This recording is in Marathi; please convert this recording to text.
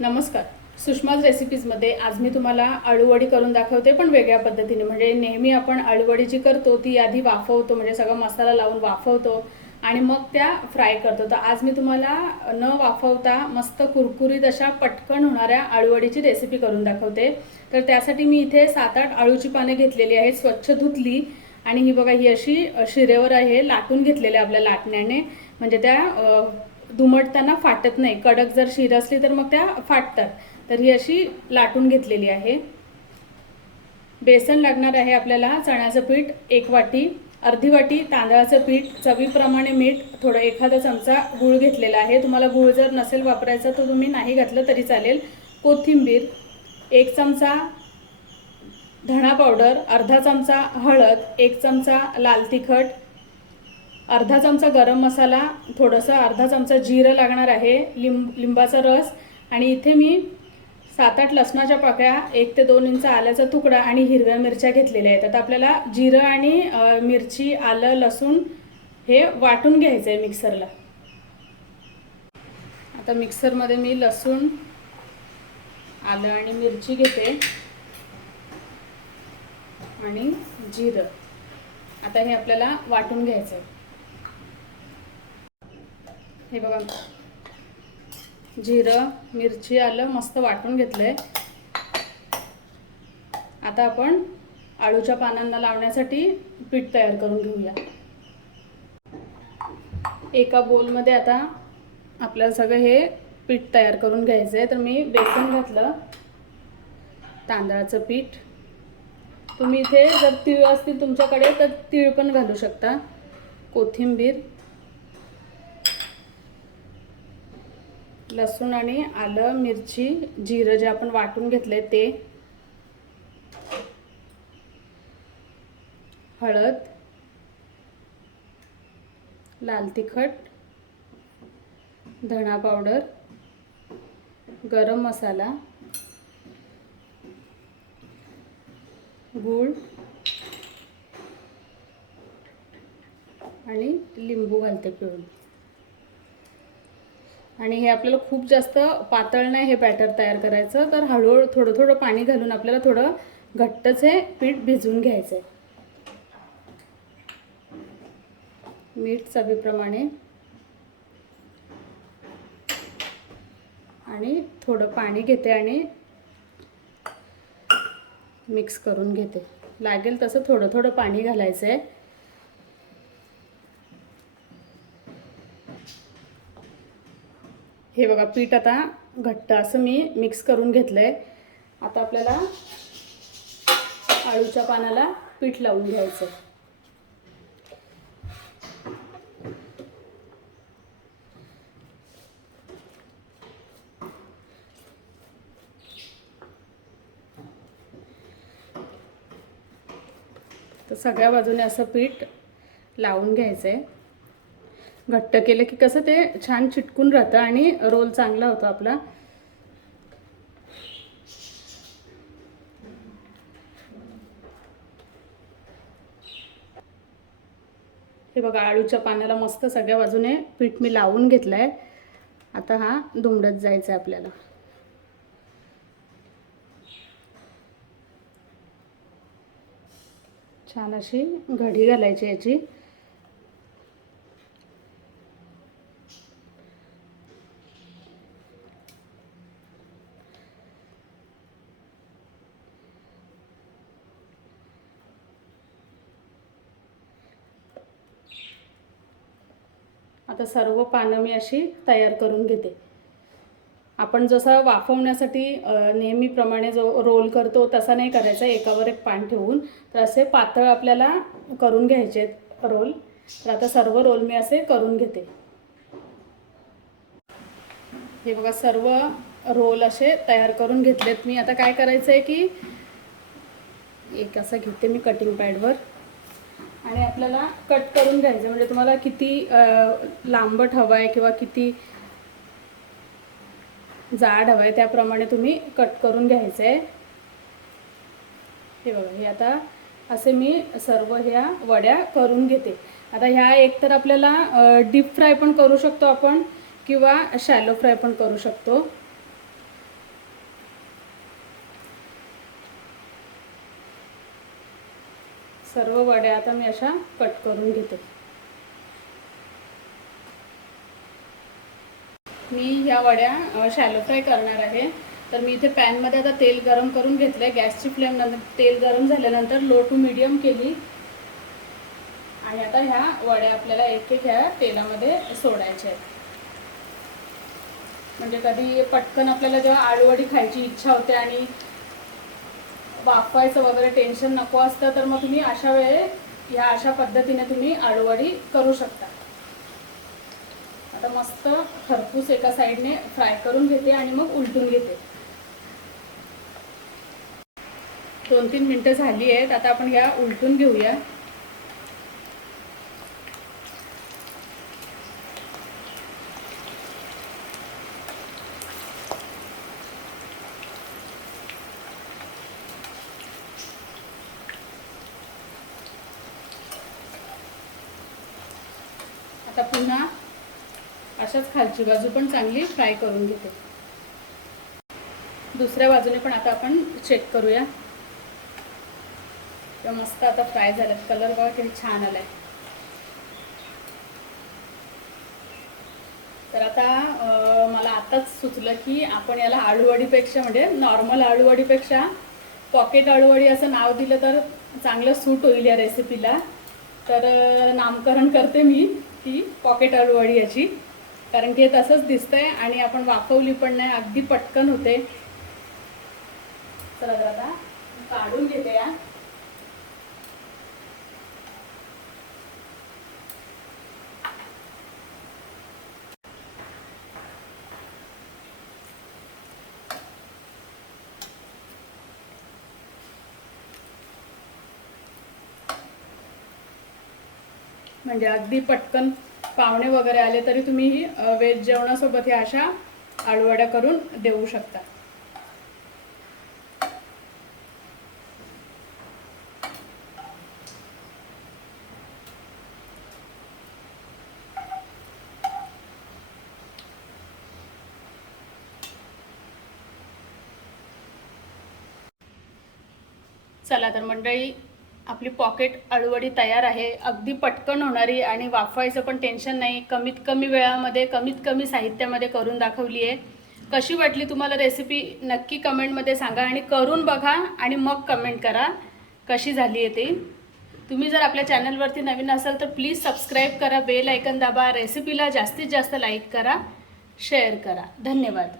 नमस्कार. सुषमाज रेसिपीजमध्ये आज मी तुम्हाला अळूवडी करून दाखवते पण वेगळ्या पद्धतीने. म्हणजे नेहमी आपण अळूवडी जी करतो ती आधी वाफवतो म्हणजे सगळा मसाला लावून वाफवतो आणि मग त्या फ्राय करतो. तर आज मी तुम्हाला न वाफवता मस्त कुरकुरीत अशा पटकन होणाऱ्या अळूवडीची रेसिपी करून दाखवते. तर त्यासाठी मी इथे सात आठ अळूची पाने घेतलेली आहेत स्वच्छ धुतली. आणि ही बघा ही अशी शिरेवर आहे लाटून घेतलेल्या आपल्या लाटण्याने. म्हणजे त्या दुमटताना फाटत नाही. कडक जर शिर असली तर मग त्या फाटतात. तर ही अशी लाटून घेतलेली आहे. बेसन लागणार आहे आपल्याला. चण्याचं पीठ एक वाटी अर्धी वाटी तांदळाचं पीठ चवीप्रमाणे मीठ थोडं एखादा चमचा गूळ घेतलेला आहे. तुम्हाला गूळ जर नसेल वापरायचा तर तुम्ही नाही घातलं तरी चालेल. कोथिंबीर एक चमचा धणा पावडर अर्धा चमचा हळद एक चमचा लाल तिखट अर्धा चमचा गरम मसाला थोडंसं अर्धा चमचा जिरं लागणार आहे लिंब लिंबाचा रस. आणि इथे मी सात आठ लसणाच्या पाकळ्या एक ते दोन इंच आल्याचा तुकडा आणि हिरव्या मिरच्या घेतलेल्या आहेत. आता आपल्याला जिरं आणि मिरची आलं लसूण हे वाटून घ्यायचं आहे मिक्सरला. आता मिक्सरमध्ये मी लसूण आलं आणि मिरची घेते. आणि जिरं. आता हे आपल्याला वाटून घ्यायचं आहे हे बघा. जिरं मिरची आलं मस्त वाटून घेतलंय. आता आपण आळूच्या पानांना लावण्यासाठी पीठ तयार करून घेऊया. एका बोलमध्ये आता आपल्याला सगळं हे पीठ तयार करून घ्यायचं आहे तर मी बेसन घातलं. तांदळाचं पीठ. तुम्ही इथे जर तीळ असतील तुमच्याकडे तर तीळ पण घालू शकता. कोथिंबीर. लसूण आणि आलं मिरची जिरं जे आपण वाटून घेतले ते. हळद. लाल तिखट. धणा पावडर. गरम मसाला. गूळ. आणि लिंबू घालते पिळून. आणि हे आपल्याला खूप जास्त पातळ नाही हे बॅटर तयार करायचं. तर हळूहळू थोडं थोडं पाणी घालून आपल्याला थोडं घट्टच हे पीठ भिजवून घ्यायचं आहे मीठ चवीप्रमाणे. आणि थोडं पाणी घेते आणि मिक्स करून घेते. लागेल तसं थोडं थोडं पाणी घालायचं आहे हे बघा पीठ आता घट्ट असं मी मिक्स करून घेतलं आहे आता आपल्याला आळूच्या पानाला पीठ लावून घ्यायचं. तर सगळ्या बाजूने असं पीठ लावून घ्यायचं आहे घट्ट केलं की कसं ते छान चिटकून राहतं आणि रोल चांगला होतो आपला. हे बघा आळूच्या पाण्याला मस्त सगळ्या बाजूने पीठ मी लावून घेतलं आहे आता हा दुमडत जायचा आहे आपल्याला. छान अशी घडी घालायची याची. आता सर्व पानं मी अशी तयार करून घेते. आपण जसं वाफवण्यासाठी नेहमीप्रमाणे जो रोल करतो तसा नाही करायचा एकावर एक पान ठेवून तर असे पातळ आपल्याला करून घ्यायचे रोल. तर आता सर्व रोल मी असे करून घेते. हे बघा सर्व रोल असे तयार करून घेतलेत मी. आता काय करायचं आहे की एक असं घेते मी कटिंग पॅडवर आणि आपल्याला कट करून घ्यायचं. म्हणजे तुम्हाला किती लांबट हवं आहे किंवा किती जाड हवं आहे त्याप्रमाणे तुम्ही कट करून घ्यायचं आहे हे बघा हे आता असे मी सर्व ह्या वड्या करून घेते. आता ह्या एक तर आपल्याला डीप फ्राय पण करू शकतो आपण किंवा शॅलो फ्राय पण करू शकतो. सर्व वड्या आता मी अशा कट करून घेते. मी ह्या वड्या शॅलो फ्राय करणार आहे. तर मी इथे पॅनमध्ये आता तेल गरम करून घेतलं आहे गॅसची फ्लेम नंतर तेल गरम झाल्यानंतर लो टू मिडियम केली. आणि आता ह्या वड्या आपल्याला एक एक ह्या तेलामध्ये सोडायच्या आहेत. म्हणजे कधी पटकन आपल्याला जेव्हा आळूवडी खायची इच्छा होते आणि वाफवायचं वगैरे टेन्शन नको असतं तर मग तुम्ही अशा वेळे ह्या अशा पद्धतीने तुम्ही आळवडी करू शकता. आता मस्त खरपूस एका साईडने फ्राय करून घेते आणि मग उलटून घेते. दोन तीन मिनटं झाली आहेत आता आपण ह्या उलटून घेऊया. आता पुन्हा अशाच खालची बाजू पण चांगली फ्राय करून घेते. दुसऱ्या बाजूने पण आता आपण चेक करूया. तर मस्त आता फ्राय झाल्यात. कलर बघा किती छान आलाय. तर आता मला आताच सुचलं की आपण याला आळूवडीपेक्षा म्हणजे नॉर्मल आळूवडीपेक्षा पॉकेट आळूवडी असं नाव दिलं तर चांगलं सूट होईल या रेसिपीला तर नामकरण करते मी ती पॉकेट आळूवडी याची. कारण की हे तसंच दिसतंय आणि आपण वाफवली पण नाही अगदी पटकन होते. चला तर आता काढून घेते या. म्हणजे अगदी पटकन पाहुणे वगैरे आले तरी तुम्ही वेज व्हेज जेवणासोबत ह्या अशा आळूवड्या करून देऊ शकता. चला तर मंडळी आपली पॉकेट अळूवडी तयार आहे. अगदी पटकन होणारी आणि वाफवायचं पण टेन्शन नाही. कमीत कमी वेळामध्ये कमीत कमी साहित्यामध्ये करून दाखवली आहे. कशी वाटली तुम्हाला रेसिपी नक्की कमेंटमध्ये सांगा आणि करून बघा आणि मग कमेंट करा. कशी झाली आहे ती? तुम्ही जर आपल्या चॅनलवरती नवीन असाल तर प्लीज सबस्क्राईब करा बेल ऐकन दाबा. रेसिपीला जास्तीत जास्त लाईक करा शेअर करा. धन्यवाद.